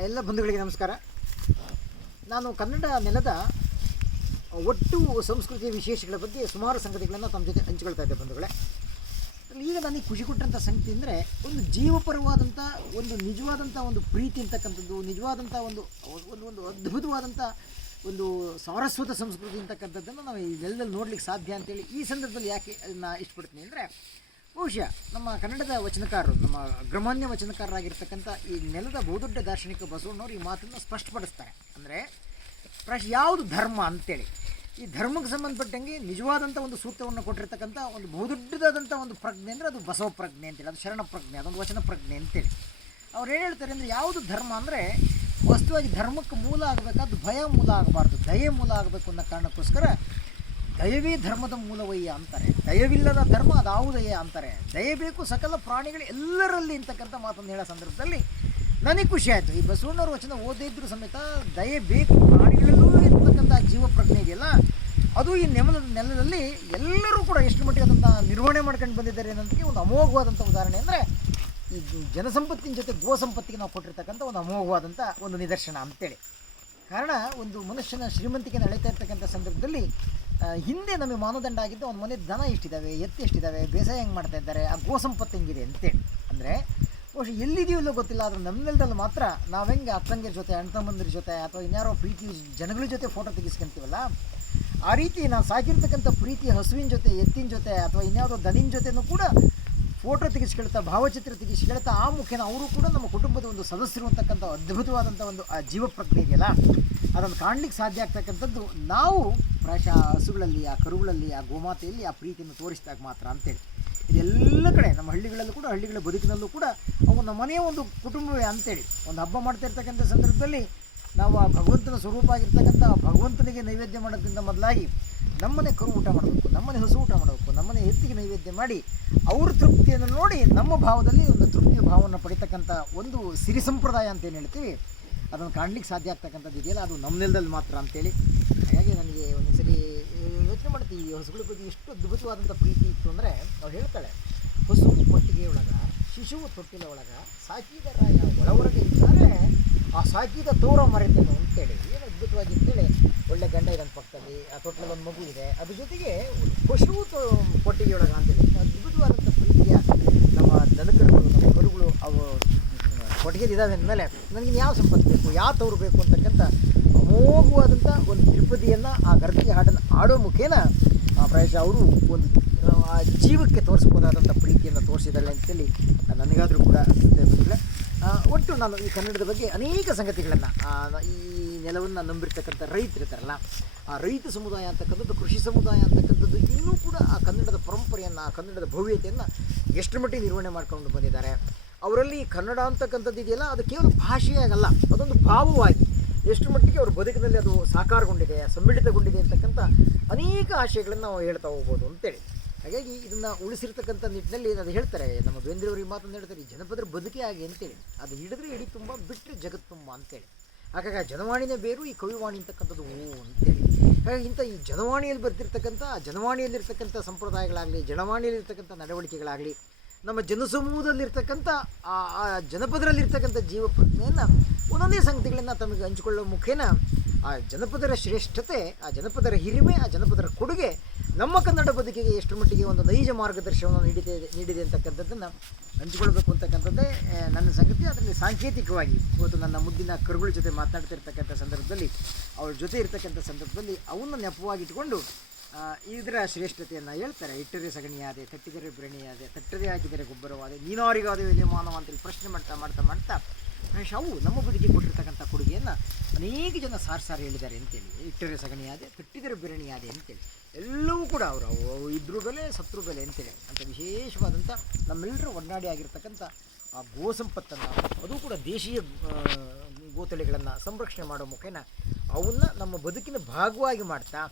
ಎಲ್ಲ ಬಂಧುಗಳಿಗೆ ನಮಸ್ಕಾರ. ನಾನು ಕನ್ನಡ ನೆಲದ ಒಟ್ಟು ಸಂಸ್ಕೃತಿಯ ವಿಶೇಷಗಳ ಬಗ್ಗೆ ಸುಮಾರು ಸಂಗತಿಗಳನ್ನು ತಮ್ಮ ಜೊತೆ ಹಂಚಿಕೊಳ್ತಾ ಇದ್ದೆ ಬಂಧುಗಳೇ. ಈಗ ನನಗೆ ಖುಷಿ ಕೊಟ್ಟಂಥ ಸಂಗತಿ ಅಂದರೆ, ಒಂದು ಜೀವಪರವಾದಂಥ ಒಂದು ನಿಜವಾದಂಥ ಒಂದು ಪ್ರೀತಿ ಅಂತಕ್ಕಂಥದ್ದು, ನಿಜವಾದಂಥ ಒಂದು ಒಂದು ಒಂದು ಅದ್ಭುತವಾದಂಥ ಒಂದು ಸಾರಸ್ವತ ಸಂಸ್ಕೃತಿ ಅಂತಕ್ಕಂಥದ್ದನ್ನು ನಾವು ಈ ನೆಲದಲ್ಲಿ ನೋಡ್ಲಿಕ್ಕೆ ಸಾಧ್ಯ ಅಂತೇಳಿ ಈ ಸಂದರ್ಭದಲ್ಲಿ ಯಾಕೆ ಅದನ್ನು ಇಷ್ಟಪಡ್ತೀನಿ ಅಂದರೆ, ಬಹುಶಃ ನಮ್ಮ ಕನ್ನಡದ ವಚನಕಾರರು, ನಮ್ಮ ಅಗ್ರಮಾನ್ಯ ವಚನಕಾರರಾಗಿರ್ತಕ್ಕಂಥ ಈ ನೆಲದ ಬಹುದೊಡ್ಡ ದಾರ್ಶನಿಕ ಬಸವಣ್ಣವರು ಈ ಮಾತನ್ನು ಸ್ಪಷ್ಟಪಡಿಸ್ತಾರೆ. ಅಂದರೆ ಯಾವುದು ಧರ್ಮ ಅಂತೇಳಿ, ಈ ಧರ್ಮಕ್ಕೆ ಸಂಬಂಧಪಟ್ಟಂಗೆ ನಿಜವಾದಂಥ ಒಂದು ಸೂತ್ರವನ್ನು ಕೊಟ್ಟಿರ್ತಕ್ಕಂಥ ಒಂದು ಬಹುದೊಡ್ಡದಾದಂಥ ಒಂದು ಪ್ರಜ್ಞೆ ಅಂದರೆ ಅದು ಬಸವ ಪ್ರಜ್ಞೆ ಅಂತೇಳಿ, ಅದು ಶರಣ ಪ್ರಜ್ಞೆ, ಅದೊಂದು ವಚನ ಪ್ರಜ್ಞೆ ಅಂತೇಳಿ. ಅವ್ರು ಏನು ಹೇಳ್ತಾರೆ ಅಂದರೆ, ಯಾವುದು ಧರ್ಮ ಅಂದರೆ ವಸ್ತುವಾಗಿ ಧರ್ಮಕ್ಕೆ ಮೂಲ ಆಗಬೇಕಾದ್ದು ಭಯ ಮೂಲ ಆಗಬಾರ್ದು, ದಯೆ ಮೂಲ ಆಗಬೇಕು ಅನ್ನೋ ಕಾರಣಕ್ಕೋಸ್ಕರ ದಯವೇ ಧರ್ಮದ ಮೂಲವಯ್ಯ ಅಂತಾರೆ. ದಯವಿಲ್ಲದ ಧರ್ಮ ಅದಾವುದಯ್ಯ ಅಂತಾರೆ. ದಯೆ ಬೇಕು ಸಕಲ ಪ್ರಾಣಿಗಳು ಎಲ್ಲರಲ್ಲಿ ಅಂತಕ್ಕಂಥ ಮಾತನ್ನು ಹೇಳೋ ಸಂದರ್ಭದಲ್ಲಿ ನನಗೆ ಖುಷಿ ಆಯಿತು. ಈ ಬಸವಣ್ಣವ್ರ ವಚನ ಓದೇ ಇದ್ರೂ ಸಮೇತ ದಯೆ ಬೇಕು, ಪ್ರಾಣಿಗಳಲ್ಲೂ ಇರ್ತಕ್ಕಂಥ ಜೀವ ಪ್ರಜ್ಞೆ ಇದೆಯಲ್ಲ, ಅದು ಈ ನೆಲದಲ್ಲಿ ಎಲ್ಲರೂ ಕೂಡ ಎಷ್ಟು ಮಟ್ಟಿಗೆ ಅದನ್ನು ನಿರ್ವಹಣೆ ಮಾಡ್ಕೊಂಡು ಬಂದಿದ್ದಾರೆ ಅನ್ನೋದಕ್ಕೆ ಒಂದು ಅಮೋಘವಾದಂಥ ಉದಾಹರಣೆ ಅಂದರೆ ಈ ಜನಸಂಪತ್ತಿನ ಜೊತೆ ಗೋ ಸಂಪತ್ತಿಗೆ ನಾವು ಕೊಟ್ಟಿರ್ತಕ್ಕಂಥ ಒಂದು ಅಮೋಘವಾದಂಥ ಒಂದು ನಿದರ್ಶನ ಅಂತೇಳಿ. ಕಾರಣ, ಒಂದು ಮನುಷ್ಯನ ಶ್ರೀಮಂತಿಕೆಯನ್ನು ಅಳೆತಾ ಇರ್ತಕ್ಕಂಥ ಸಂದರ್ಭದಲ್ಲಿ ಹಿಂದೆ ನಮಗೆ ಮಾನದಂಡ ಆಗಿದ್ದು ಒಂದು ಮನೆ ದನ ಎಷ್ಟಿದ್ದಾವೆ, ಎತ್ತು ಎಷ್ಟಿದ್ದಾವೆ, ಬೇಸಾಯ ಹೆಂಗೆ ಮಾಡ್ತಾ ಇದ್ದಾರೆ, ಆ ಗೋ ಸಂಪತ್ತು ಹೆಂಗಿದೆ ಅಂತೇಳಿ. ಅಂದರೆ ಬಹುಶಃ ಎಲ್ಲಿದೆಯಲ್ಲೋ ಗೊತ್ತಿಲ್ಲ, ಆದರೆ ನಮ್ಮ ನೆಲದಲ್ಲಿ ಮಾತ್ರ ನಾವು ಹೆಂಗೆ ಅಕ್ಕಂಗಿರ ಜೊತೆ, ಅಣ್ಣ ತಮ್ಮಂದಿರ ಜೊತೆ ಅಥವಾ ಇನ್ಯಾರೋ ಪ್ರೀತಿ ಜನಗಳ ಜೊತೆ ಫೋಟೋ ತೆಗಿಸ್ಕೊಂತೀವಲ್ಲ, ಆ ರೀತಿ ನಾವು ಸಾಕಿರ್ತಕ್ಕಂಥ ಪ್ರೀತಿ ಹಸುವಿನ ಜೊತೆ, ಎತ್ತಿನ ಜೊತೆ ಅಥವಾ ಇನ್ಯಾವುದೋ ದನಿನ ಜೊತೆನೂ ಕೂಡ ಫೋಟೋ ತೆಗೆಸ್ಕೊಳ್ತಾ, ಭಾವಚಿತ್ರ ತೆಗೆಸ್ಕೊಳ್ತಾ, ಆ ಮುಖೇನ ಅವರು ಕೂಡ ನಮ್ಮ ಕುಟುಂಬದ ಒಂದು ಸದಸ್ಯರು ಅಂತಕ್ಕಂಥ ಅದ್ಭುತವಾದಂಥ ಒಂದು ಆ ಜೀವ ಪ್ರಜ್ಞೆ ಇದೆಯಲ್ಲ, ಅದನ್ನು ಕಾಣಲಿಕ್ಕೆ ಸಾಧ್ಯ ಆಗ್ತಕ್ಕಂಥದ್ದು ನಾವು ಪ್ರಾಯಶಃ ಹಸುಗಳಲ್ಲಿ, ಆ ಕರುಗಳಲ್ಲಿ, ಆ ಗೋಮಾತೆಯಲ್ಲಿ ಆ ಪ್ರೀತಿಯನ್ನು ತೋರಿಸಿದಾಗ ಮಾತ್ರ ಅಂತೇಳಿ. ಇದೆಲ್ಲ ಕಡೆ ನಮ್ಮ ಹಳ್ಳಿಗಳಲ್ಲೂ ಕೂಡ, ಹಳ್ಳಿಗಳ ಬದುಕಿನಲ್ಲೂ ಕೂಡ ಅವು ನಮ್ಮ ಮನೆಯ ಒಂದು ಕುಟುಂಬವೇ ಅಂತೇಳಿ. ಒಂದು ಹಬ್ಬ ಮಾಡ್ತಾ ಇರ್ತಕ್ಕಂಥ ಸಂದರ್ಭದಲ್ಲಿ ನಾವು ಆ ಭಗವಂತನ ಸ್ವರೂಪ ಆಗಿರ್ತಕ್ಕಂಥ ಭಗವಂತನಿಗೆ ನೈವೇದ್ಯ ಮಾಡೋದ್ರಿಂದ ಮೊದಲಾಗಿ ನಮ್ಮನೆ ಕರು ಊಟ ಮಾಡಬೇಕು, ನಮ್ಮನೆ ಹಸು ಊಟ ಮಾಡಬೇಕು, ನಮ್ಮನೆ ಎತ್ತಿಗೆ ನೈವೇದ್ಯ ಮಾಡಿ ಅವ್ರ ತೃಪ್ತಿಯನ್ನು ನೋಡಿ ನಮ್ಮ ಭಾವದಲ್ಲಿ ಒಂದು ತೃಪ್ತಿಯ ಭಾವವನ್ನು ಪಡಿತಕ್ಕಂಥ ಒಂದು ಸಿರಿ ಸಂಪ್ರದಾಯ ಅಂತ ಏನು ಹೇಳ್ತೀವಿ, ಅದನ್ನು ಕಾಣಲಿಕ್ಕೆ ಸಾಧ್ಯ ಆಗ್ತಕ್ಕಂಥದ್ದು ಇದೆಯಲ್ಲ, ಅದು ನಮ್ಮ ನೆಲದಲ್ಲಿ ಮಾತ್ರ ಅಂತೇಳಿ. ಹಾಗಾಗಿ ನನಗೆ ಒಂದೊಂದ್ಸಲಿ ಯೋಚನೆ ಮಾಡ್ತೀವಿ, ಈ ಹಸುಗಳ ಬಗ್ಗೆ ಎಷ್ಟು ಅದ್ಭುತವಾದಂಥ ಪ್ರೀತಿ ಇತ್ತು ಅಂದರೆ, ಅವ್ರು ಹೇಳ್ತಾಳೆ, ಹಸುವು ಕೊಟ್ಟಿಗೆ ಒಳಗ, ಶಿಶುವು ತೊಟ್ಟಿಲ ಒಳಗ, ಸಾಕಿದ ರಾಯ ಒಳಗೆ ಇದ್ದಾರೆ, ಆ ಸಾಕಿದ ತೋರ ಮರೆತೇನು ಅಂತೇಳಿ. ಏನು ಅದ್ಭುತವಾಗಿ ಅಂತೇಳಿ, ಒಳ್ಳೆ ಗಂಡ ಇದೊಂದು ಪಕ್ಕದಲ್ಲಿ, ಆ ತೊಟ್ಟಿಲಲ್ಲಿ ಒಂದು ಮಗು ಇದೆ, ಅದ್ರ ಜೊತೆಗೆ ಒಂದು ಪಶುವು ಕೊಟ್ಟಿಗೆ ಒಳಗ ಅಂತೇಳಿ. ಅದ್ಭುತವಾದಂಥ ಪ್ರೀತಿಯ ನಮ್ಮ ದನಕರುಗಳು, ನಮ್ಮ ಕರುಗಳು ಅವು ಕೊಟ್ಟಿಗೆದಿದ್ದಾವೆ ಅಂದಮೇಲೆ ನನಗೆ ಯಾವ ಸಂಪತ್ತು ಬೇಕು, ಯಾವ ತವರು ಬೇಕು ಅಂತಕ್ಕಂಥ ಅಮೋಘವಾದಂಥ ಒಂದು ತ್ರಿಪದಿಯನ್ನು ಆ ಗರ್ಭಿಣಿ ಹಾಡನ್ನು ಆಡೋ ಮುಖೇನ ಪ್ರಾಯಶಃ ಅವರು ಒಂದು ಆ ಜೀವಕ್ಕೆ ತೋರಿಸ್ಬೋದಾದಂಥ ಪ್ರೀತಿಯನ್ನು ತೋರಿಸಿದ್ದಾಳೆ ಅಂತೇಳಿ ನನಗಾದರೂ ಕೂಡ ಅನಿಸುತ್ತೆ. ಒಟ್ಟು ನಾನು ಈ ಕನ್ನಡದ ಬಗ್ಗೆ ಅನೇಕ ಸಂಗತಿಗಳನ್ನು, ಈ ನೆಲವನ್ನು ನಂಬಿರ್ತಕ್ಕಂಥ ರೈತರಿರ್ತಾರಲ್ಲ, ಆ ರೈತ ಸಮುದಾಯ ಅಂತಕ್ಕಂಥದ್ದು, ಕೃಷಿ ಸಮುದಾಯ ಅಂತಕ್ಕಂಥದ್ದು ಇನ್ನೂ ಕೂಡ ಆ ಕನ್ನಡದ ಪರಂಪರೆಯನ್ನು, ಆ ಕನ್ನಡದ ಭವ್ಯತೆಯನ್ನು ಎಷ್ಟು ಮಟ್ಟಿಗೆ ನಿರ್ವಹಣೆ ಮಾಡ್ಕೊಂಡು ಬಂದಿದ್ದಾರೆ. ಅವರಲ್ಲಿ ಕನ್ನಡ ಅಂತಕ್ಕಂಥದ್ದು ಇದೆಯಲ್ಲ, ಅದು ಕೇವಲ ಭಾಷೆಯಾಗಲ್ಲ, ಅದೊಂದು ಭಾವವಾಗಿ ಎಷ್ಟು ಮಟ್ಟಿಗೆ ಅವ್ರ ಬದುಕಿನಲ್ಲಿ ಅದು ಸಾಕಾರಗೊಂಡಿದೆ, ಸಮ್ಮಿಳಿತಗೊಂಡಿದೆ ಅಂತಕ್ಕಂಥ ಅನೇಕ ಆಶಯಗಳನ್ನು ನಾವು ಹೇಳ್ತಾ ಹೋಗ್ಬೋದು ಅಂತೇಳಿ. ಹಾಗಾಗಿ ಇದನ್ನು ಉಳಿಸಿರ್ತಕ್ಕಂಥ ನಿಟ್ಟಿನಲ್ಲಿ ಅದು ಹೇಳ್ತಾರೆ, ನಮ್ಮ ಬೇಂದ್ರೆಯವ್ರಿಗೆ ಮಾತನ್ನು ಹೇಳ್ತಾರೆ, ಜನಪದರ ಬದುಕೇ ಆಗಿ ಅಂತೇಳಿ. ಅದು ಹಿಡಿದ್ರೆ ಇಡೀ ತುಂಬ, ಬಿಟ್ಟರೆ ಜಗತ್ತು ತುಂಬ ಅಂತೇಳಿ. ಹಾಗಾಗಿ ಆ ಜನವಾಣಿನೇ ಬೇರು, ಈ ಕವಿವಾಣಿ ಅಂತಕ್ಕಂಥದ್ದು ಅಂತೇಳಿ. ಹಾಗಾಗಿ ಇಂಥ ಈ ಜನವಾಣಿಯಲ್ಲಿ ಬರ್ತಿರ್ತಕ್ಕಂಥ, ಜನವಾಣಿಯಲ್ಲಿರ್ತಕ್ಕಂಥ ಸಂಪ್ರದಾಯಗಳಾಗಲಿ, ಜನವಾಣಿಯಲ್ಲಿರ್ತಕ್ಕಂಥ ನಡವಳಿಕೆಗಳಾಗಲಿ, ನಮ್ಮ ಜನಸಮೂಹದಲ್ಲಿರ್ತಕ್ಕಂಥ ಆ ಜನಪದರಲ್ಲಿರ್ತಕ್ಕಂಥ ಜೀವ ಪ್ರಜ್ಞೆಯನ್ನು, ಒಂದೊಂದೇ ಸಂಗತಿಗಳನ್ನು ತಮಗೆ ಹಂಚಿಕೊಳ್ಳುವ ಮುಖೇನ ಆ ಜನಪದರ ಶ್ರೇಷ್ಠತೆ, ಆ ಜನಪದರ ಹಿರಿಮೆ, ಆ ಜನಪದರ ಕೊಡುಗೆ ನಮ್ಮ ಕನ್ನಡ ಬದುಕಿಗೆ ಎಷ್ಟು ಮಟ್ಟಿಗೆ ಒಂದು ನೈಜ ಮಾರ್ಗದರ್ಶನವನ್ನು ನೀಡಿದೆ ಅಂತಕ್ಕಂಥದ್ದನ್ನು ಹಂಚಿಕೊಳ್ಬೇಕು ಅಂತಕ್ಕಂಥದ್ದೇ ನನ್ನ ಸಂಗತಿ. ಅದರಲ್ಲಿ ಸಾಂಕೇತಿಕವಾಗಿ ಇವತ್ತು ನನ್ನ ಮುದ್ದಿನ ಕರುಗಳ ಜೊತೆ ಮಾತನಾಡ್ತಿರ್ತಕ್ಕಂಥ ಸಂದರ್ಭದಲ್ಲಿ, ಅವ್ರ ಜೊತೆ ಇರ್ತಕ್ಕಂಥ ಸಂದರ್ಭದಲ್ಲಿ ಅವನ್ನು ನೆಪವಾಗಿಟ್ಕೊಂಡು ಇದರ ಶ್ರೇಷ್ಠತೆಯನ್ನು ಹೇಳ್ತಾರೆ. ಇಟ್ಟರೆ ಸಗಣಿಯಾದೆ, ತಟ್ಟಿದರೆ ಬೆರಣಿಯಾದೆ, ತಟ್ಟರೆ ಹಾಕಿದರೆ ಗೊಬ್ಬರವಾದೆ, ನೀನಾರಿಗಾದೆ ಎಲೆ ಮಾನವ ಅಂತೇಳಿ ಪ್ರಶ್ನೆ ಮಾಡ್ತಾ ಮಾಡ್ತಾ ಮಾಡ್ತಾ ಪ್ರಾಯಶಃ ಅವು ನಮ್ಮ ಬದುಕಿಗೆ ಕೊಟ್ಟಿರ್ತಕ್ಕಂಥ ಕೊಡುಗೆಯನ್ನು ಅನೇಕ ಜನ ಸಾರಿ ಹೇಳಿದ್ದಾರೆ ಅಂತೇಳಿ. ಇಟ್ಟರೆ ಸಗಣಿಯಾದೆ, ತಟ್ಟಿದರೆ ಬೆರಣಿಯಾದೆ ಅಂತೇಳಿ ಎಲ್ಲವೂ ಕೂಡ ಅವು ಇದ್ರೂ ಬೆಲೆ, ಸತ್ರು ಬೆಲೆ ಅಂತೇಳಿ ಅಂತ ವಿಶೇಷವಾದಂಥ ನಮ್ಮೆಲ್ಲರೂ ಒಡನಾಡಿ ಆಗಿರ್ತಕ್ಕಂಥ ಆ ಗೋ ಸಂಪತ್ತನ್ನು, ಅದು ಕೂಡ ದೇಶೀಯ ಗೋತಳಿಗಳನ್ನು ಸಂರಕ್ಷಣೆ ಮಾಡೋ ಮುಖೇನ ಅವನ್ನು ನಮ್ಮ ಬದುಕಿನ ಭಾಗವಾಗಿ ಮಾಡ್ತಾ,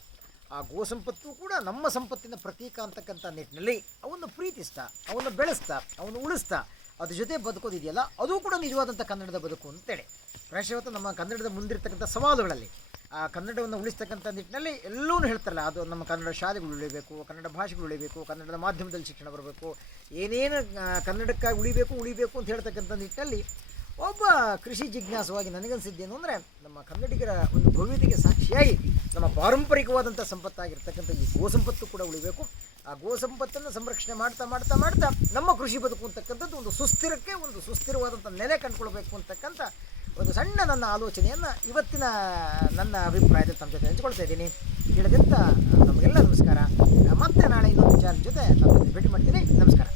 ಆ ಗೋ ಸಂಪತ್ತು ಕೂಡ ನಮ್ಮ ಸಂಪತ್ತಿನ ಪ್ರತೀಕ ಅಂತಕ್ಕಂಥ ನಿಟ್ಟಿನಲ್ಲಿ ಅವನ್ನು ಪ್ರೀತಿಸ್ತಾ, ಅವನ್ನು ಬೆಳೆಸ್ತಾ, ಅವನ್ನು ಉಳಿಸ್ತಾ, ಅದ್ರ ಜೊತೆ ಬದುಕೋದಿದೆಯಲ್ಲ, ಅದು ಕೂಡ ನಿಜವಾದಂಥ ಕನ್ನಡದ ಬದುಕು ಅಂತೇಳಿ. ಪ್ರಾಯಶಃ ನಮ್ಮ ಕನ್ನಡದ ಮುಂದಿರ್ತಕ್ಕಂಥ ಸವಾಲುಗಳಲ್ಲಿ ಆ ಕನ್ನಡವನ್ನು ಉಳಿಸ್ತಕ್ಕಂಥ ನಿಟ್ಟಿನಲ್ಲಿ ಎಲ್ಲವೂ ಹೇಳ್ತಾರಲ್ಲ, ಅದು ನಮ್ಮ ಕನ್ನಡ ಶಾಲೆಗಳು ಉಳಿಬೇಕು, ಕನ್ನಡ ಭಾಷೆಗಳು ಉಳಿಬೇಕು, ಕನ್ನಡದ ಮಾಧ್ಯಮದಲ್ಲಿ ಶಿಕ್ಷಣ ಬರಬೇಕು, ಏನೇನು ಕನ್ನಡಕ್ಕಾಗಿ ಉಳಿಬೇಕು ಅಂತ ಹೇಳ್ತಕ್ಕಂಥ ನಿಟ್ಟಿನಲ್ಲಿ ಒಬ್ಬ ಕೃಷಿ ಜಿಜ್ಞಾಸವಾಗಿ ನನಗನ್ಸಿದ್ದೇನು ಅಂದರೆ ನಮ್ಮ ಕನ್ನಡಿಗರ ಒಂದು ಭವ್ಯತೆಗೆ ಸಾಕ್ಷಿಯಾಗಿ ನಮ್ಮ ಪಾರಂಪರಿಕವಾದಂಥ ಸಂಪತ್ತಾಗಿರ್ತಕ್ಕಂಥ ಈ ಗೋಸಂಪತ್ತು ಕೂಡ ಉಳಿಬೇಕು. ಆ ಗೋಸಂಪತ್ತನ್ನು ಸಂರಕ್ಷಣೆ ಮಾಡ್ತಾ ಮಾಡ್ತಾ ಮಾಡ್ತಾ ನಮ್ಮ ಕೃಷಿ ಬದುಕು ಅಂತಕ್ಕಂಥದ್ದು ಒಂದು ಸುಸ್ಥಿರಕ್ಕೆ ಒಂದು ಸುಸ್ಥಿರವಾದಂಥ ನೆಲೆ ಕಂಡುಕೊಳ್ಬೇಕು ಅಂತಕ್ಕಂಥ ಒಂದು ಸಣ್ಣ ನನ್ನ ಆಲೋಚನೆಯನ್ನು ಇವತ್ತಿನ ನನ್ನ ಅಭಿಪ್ರಾಯದಲ್ಲಿ ತಮ್ಮ ಜೊತೆ ಹಂಚ್ಕೊಳ್ತಾ ಇದ್ದೀನಿ. ಹೇಳಿದಂಥ ನಮಗೆಲ್ಲ ನಮಸ್ಕಾರ. ಮತ್ತೆ ನಾಳೆ ಇನ್ನೊಂದು ವಿಚಾರದ ಜೊತೆ ತಮ್ಮ ಭೇಟಿ ಮಾಡ್ತೀನಿ. ನಮಸ್ಕಾರ.